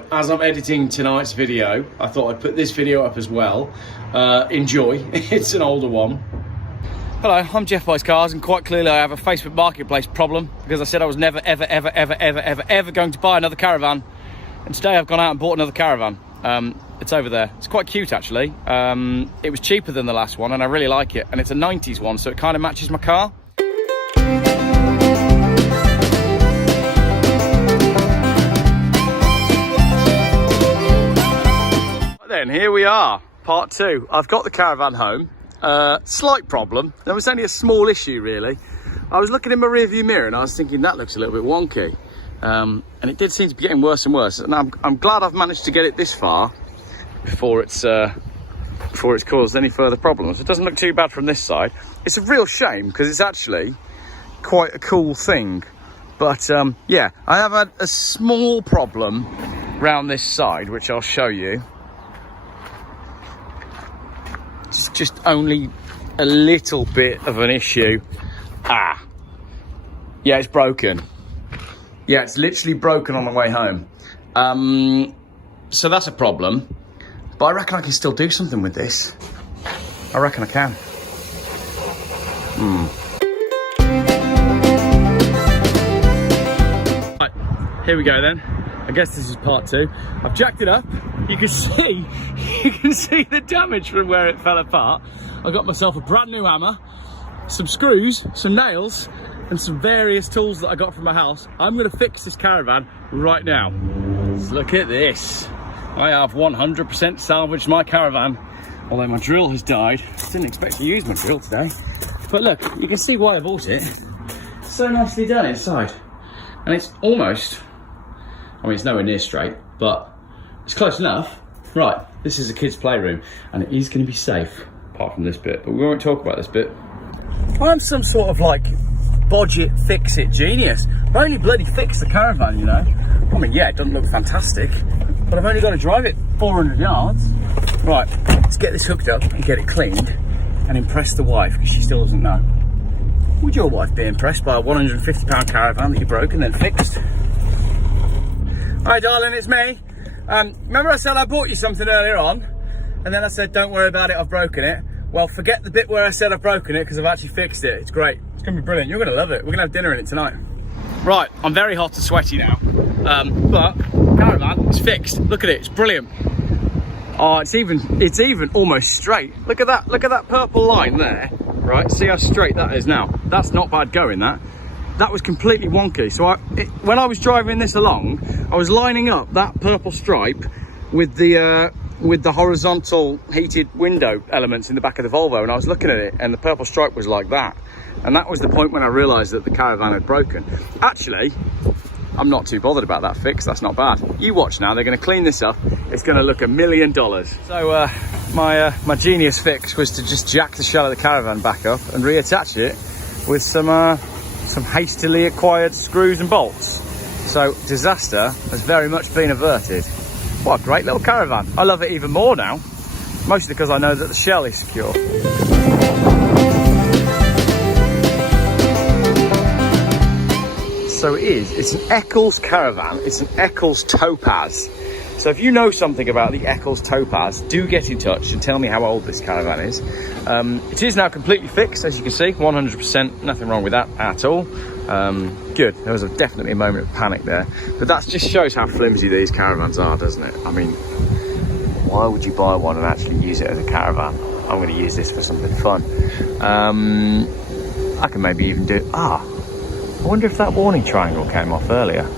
Right, as I'm editing tonight's video, I thought I'd put this video up as well. Enjoy, it's an older one. Hello, I'm Geoff Buys Cars, and quite clearly I have a Facebook Marketplace problem because I said I was never, ever going to buy another caravan. And today I've gone out and bought another caravan. It's over there. It's quite cute, actually. It was cheaper than the last one, and I really like it. And it's a 90s one, so it kind of matches my car. Then here we are, part two. I've got the caravan home. Slight problem. There was only a small issue, really. I was looking in my rearview mirror and I was thinking that looks a little bit wonky, and it did seem to be getting worse and worse. And I'm glad I've managed to get it this far before it's caused any further problems. It doesn't look too bad from this side. It's a real shame because it's actually quite a cool thing. But yeah, I have had a small problem round this side, which I'll show you. It's just only a little bit of an issue. Yeah, it's broken. Yeah, it's literally broken on the way home. So that's a problem. But I reckon I can still do something with this. I reckon I can. Right, here we go then. I guess this is part two. I've jacked it up. You can see the damage from where it fell apart. I got myself a brand new hammer, some screws, some nails, and some various tools that I got from my house. I'm gonna fix this caravan right now. Let's look at this. I have 100% salvaged my caravan, although my drill has died. I didn't expect to use my drill today. But look, you can see why I bought it. It's so nicely done inside. And it's almost, I mean, it's nowhere near straight, but it's close enough. Right, this is a kid's playroom, and it is going to be safe, apart from this bit, but we won't talk about this bit. I'm some sort of like budget fix-it genius. I've only bloody fixed the caravan, you know. I mean, yeah, it doesn't look fantastic, but I've only got to drive it 400 yards. Right, let's get this hooked up and get it cleaned and impress the wife, because she still doesn't know. Would your wife be impressed by a £150 caravan that you broke and then fixed? Hi darling, it's me. Remember I said I bought you something earlier on, and then I said don't worry about it, I've broken it. Well, forget the bit where I said I've broken it, because I've actually fixed it. It's great, it's gonna be brilliant. You're gonna love it. We're gonna have dinner in it tonight. Right, I'm very hot and sweaty now, but caravan is fixed. Look at it, it's brilliant. Oh, it's even almost straight. Look at that purple line there. Right, see how straight that is now. That's not bad going, that. That was completely wonky. So when I was driving this along, I was lining up that purple stripe with the horizontal heated window elements in the back of the Volvo, and I was looking at it, and the purple stripe was like that. And that was the point when I realised that the caravan had broken. Actually, I'm not too bothered about that fix. That's not bad. You watch now. They're going to clean this up. It's going to look $1 million. So my genius fix was to just jack the shell of the caravan back up and reattach it with some hastily acquired screws and bolts. So disaster has very much been averted. What a great little caravan. I love it even more now, mostly because I know that the shell is secure. So it's an Eccles caravan. It's an Eccles Topaz. So if you know something about the Eccles Topaz, do get in touch and tell me how old this caravan is. It is now completely fixed, as you can see, 100%, nothing wrong with that at all. Good, there was definitely a moment of panic there. But that just shows how flimsy these caravans are, doesn't it? I mean, why would you buy one and actually use it as a caravan? I'm going to use this for something fun. I can maybe even do, I wonder if that warning triangle came off earlier.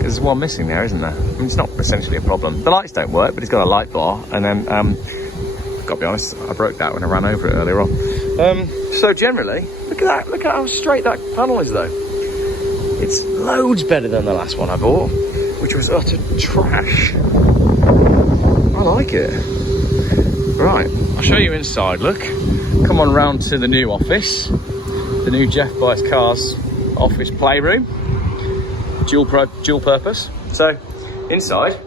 There's one missing there, isn't there? I mean, it's not essentially a problem. The lights don't work, but it's got a light bar. And then, I've got to be honest, I broke that when I ran over it earlier on. So generally, look at that. Look at how straight that panel is, though. It's loads better than the last one I bought, which was utter trash. I like it. Right, I'll show you inside. Look, come on round to the new office, the new Geoff Buys Cars office playroom. Dual purpose. So inside,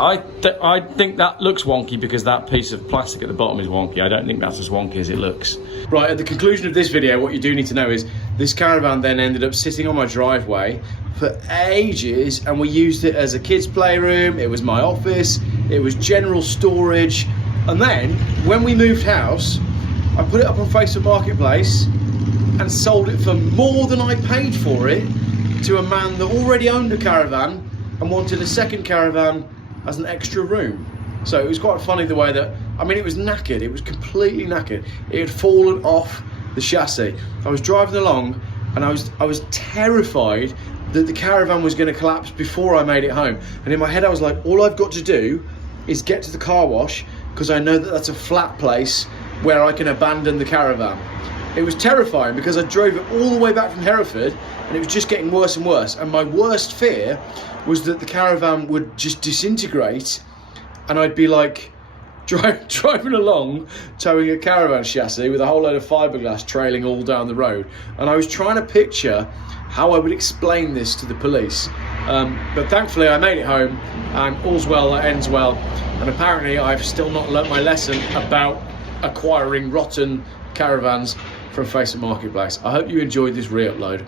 I think that looks wonky because that piece of plastic at the bottom is wonky. I don't think that's as wonky as it looks. Right, at the conclusion of this video, what you do need to know is this caravan then ended up sitting on my driveway for ages, and we used it as a kids' playroom. It was my office, it was general storage. And then when we moved house, I put it up on Facebook Marketplace and sold it for more than I paid for it to a man that already owned a caravan and wanted a second caravan as an extra room. So it was quite funny the way that, I mean, it was knackered, it was completely knackered. It had fallen off the chassis. I was driving along and I was terrified that the caravan was going to collapse before I made it home. And in my head I was like, all I've got to do is get to the car wash, because I know that that's a flat place where I can abandon the caravan. It was terrifying because I drove it all the way back from Hereford and it was just getting worse and worse. And my worst fear was that the caravan would just disintegrate and I'd be like driving along, towing a caravan chassis with a whole load of fiberglass trailing all down the road. And I was trying to picture how I would explain this to the police. But thankfully I made it home, and all's well that ends well. And apparently I've still not learnt my lesson about acquiring rotten caravans from Facebook Marketplace. I hope you enjoyed this re-upload.